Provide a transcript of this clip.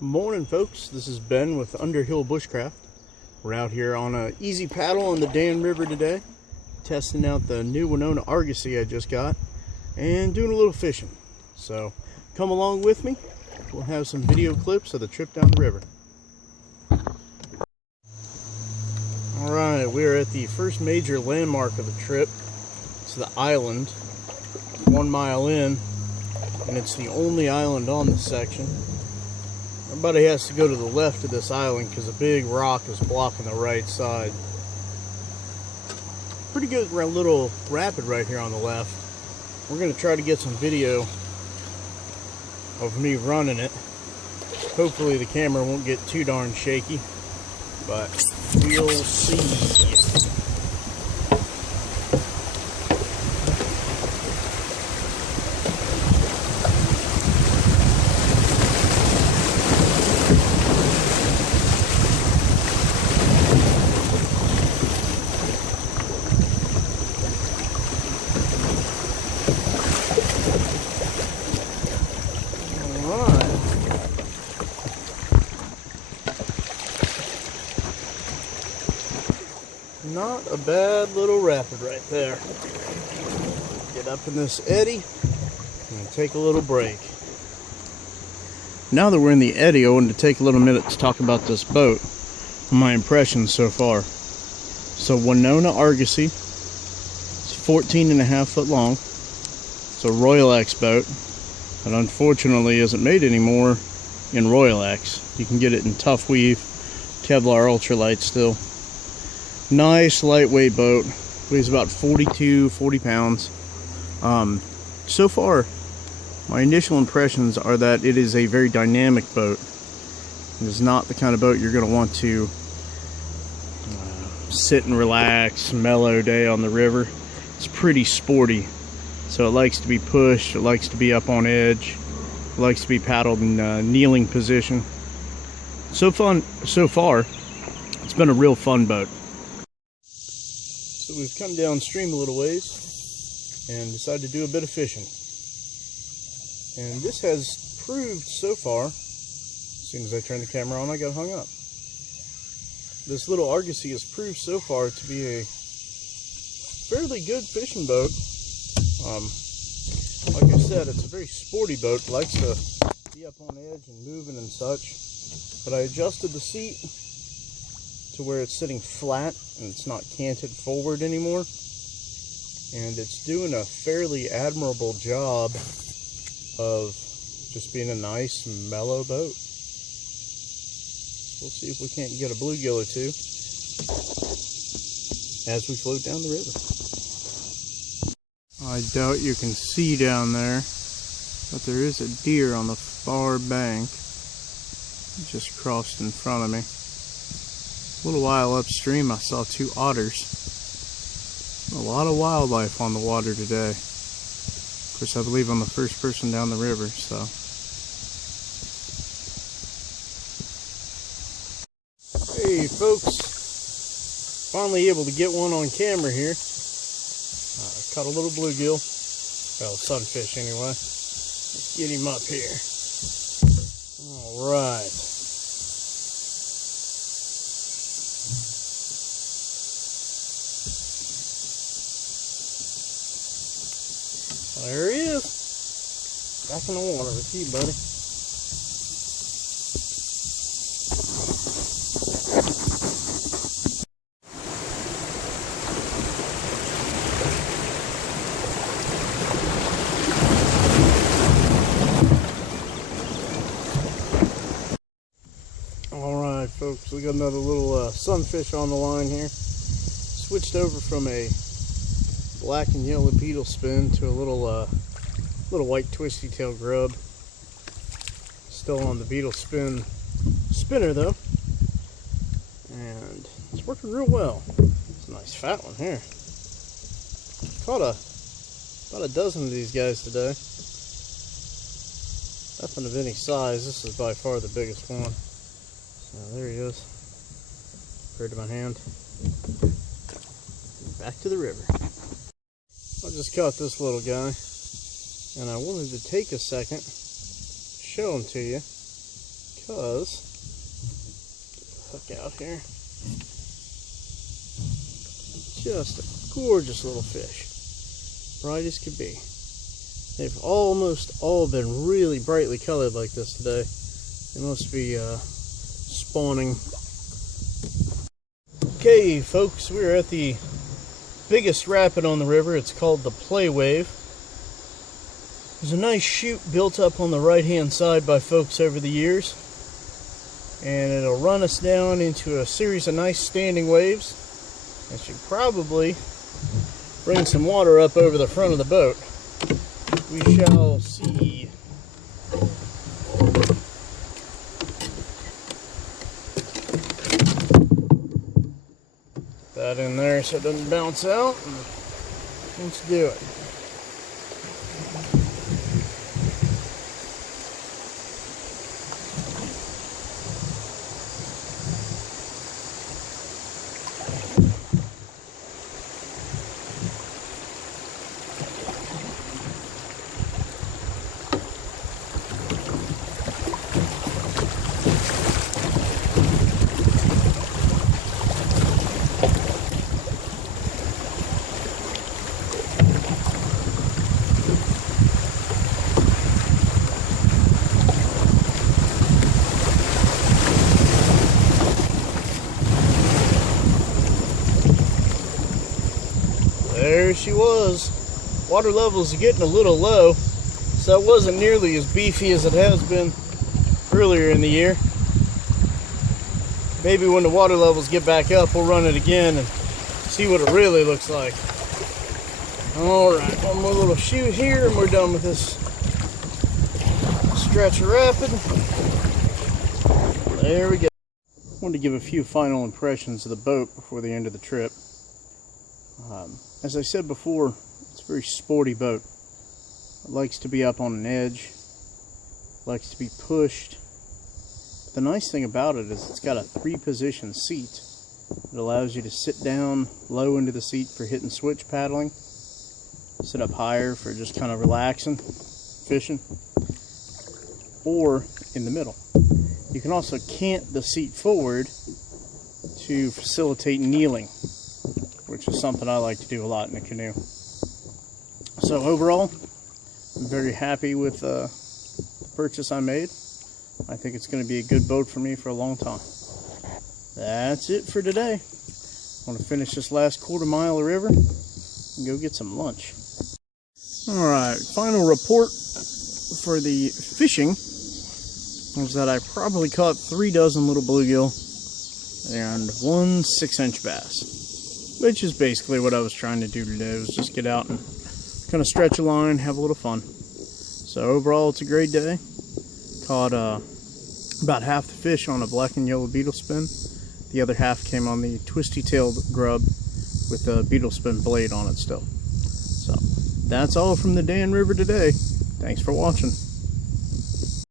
Morning folks, this is Ben with Underhill Bushcraft. We're out here on a easy paddle on the Dan River today, testing out the new Winona Argosy I just got and doing a little fishing. So come along with me, we'll have some video clips of the trip down the river. Alright, we are at the first major landmark of the trip. It's the island, 1 mile in, and it's the only island on this section. Everybody has to go to the left of this island because a big rock is blocking the right side. Pretty good little rapid right here on the left. We're going to try to get some video of me running it. Hopefully the camera won't get too darn shaky, but we'll see. Not a bad little rapid right there. Get up in this eddy and take a little break. Now that we're in the eddy, I wanted to take a little minute to talk about this boat and my impressions so far. So Winona Argosy, it's 14.5 foot long. It's a Royal X boat, but unfortunately isn't made anymore in Royal X. You can get it in tough weave, Kevlar ultralight still. Nice lightweight boat, weighs about 40 pounds. So far my initial impressions are that it is a very dynamic boat. It is not the kind of boat you're going to want to sit and relax, mellow day on the river. It's pretty sporty, so it likes to be pushed, it likes to be up on edge, it likes to be paddled in kneeling position. So far it's been a real fun boat. So we've come downstream a little ways and decided to do a bit of fishing. And this has proved so far, as soon as I turned the camera on I got hung up. This little Argosy has proved so far to be a fairly good fishing boat. Like I said, it's a very sporty boat, likes to be up on edge and moving and such. But I adjusted the seat to where it's sitting flat and it's not canted forward anymore, and it's doing a fairly admirable job of just being a nice mellow boat. We'll see if we can't get a bluegill or two as we float down the river. I doubt you can see down there, but there is a deer on the far bank. It just crossed in front of me. A little while upstream I saw 2 otters. A lot of wildlife on the water today. Of course, I believe I'm the first person down the river, so. Hey folks, finally able to get one on camera here. Caught a little bluegill, well, sunfish anyway. Let's get him up here. Alright. There he is, back in the water with you, buddy. Alright folks, we got another little sunfish on the line here. Switched over from a black and yellow beetle spin to a little white twisty tail grub. Still on the beetle spinner though, and it's working real well. It's a nice fat one here. Caught about a dozen of these guys today. Nothing of any size. This is by far the biggest one. So there he is, compared to my hand. Back to the river. I just caught this little guy, and I wanted to take a second, show him to you, because hook out here. Just a gorgeous little fish, bright as could be. They've almost all been really brightly colored like this today. They must be spawning. Okay folks, we're at the biggest rapid on the river. It's called the Play Wave. There's a nice chute built up on the right hand side by folks over the years, and it'll run us down into a series of nice standing waves. It should probably bring some water up over the front of the boat. We shall see. Put that in there so it doesn't bounce out. Let's do it. There she was. Water levels are getting a little low, so it wasn't nearly as beefy as it has been earlier in the year. Maybe when the water levels get back up, we'll run it again and see what it really looks like. Alright, one more little chute here and we're done with this stretch of rapid. There we go. I wanted to give a few final impressions of the boat before the end of the trip. As I said before, it's a very sporty boat. It likes to be up on an edge, likes to be pushed. The nice thing about it is it's got a 3-position seat. It allows you to sit down low into the seat for hit and switch paddling, sit up higher for just kind of relaxing, fishing, or in the middle. You can also cant the seat forward to facilitate kneeling, which is something I like to do a lot in a canoe. So overall, I'm very happy with the purchase I made. I think it's going to be a good boat for me for a long time. That's it for today. I want to finish this last quarter mile of river and go get some lunch. Alright, final report for the fishing was that I probably caught 3 dozen little bluegill and 1 6-inch bass, which is basically what I was trying to do today, was just get out and kind of stretch a line, have a little fun. So overall, it's a great day. Caught about half the fish on a black and yellow beetle spin. The other half came on the twisty-tailed grub with a beetle spin blade on it still. So that's all from the Dan River today. Thanks for watching.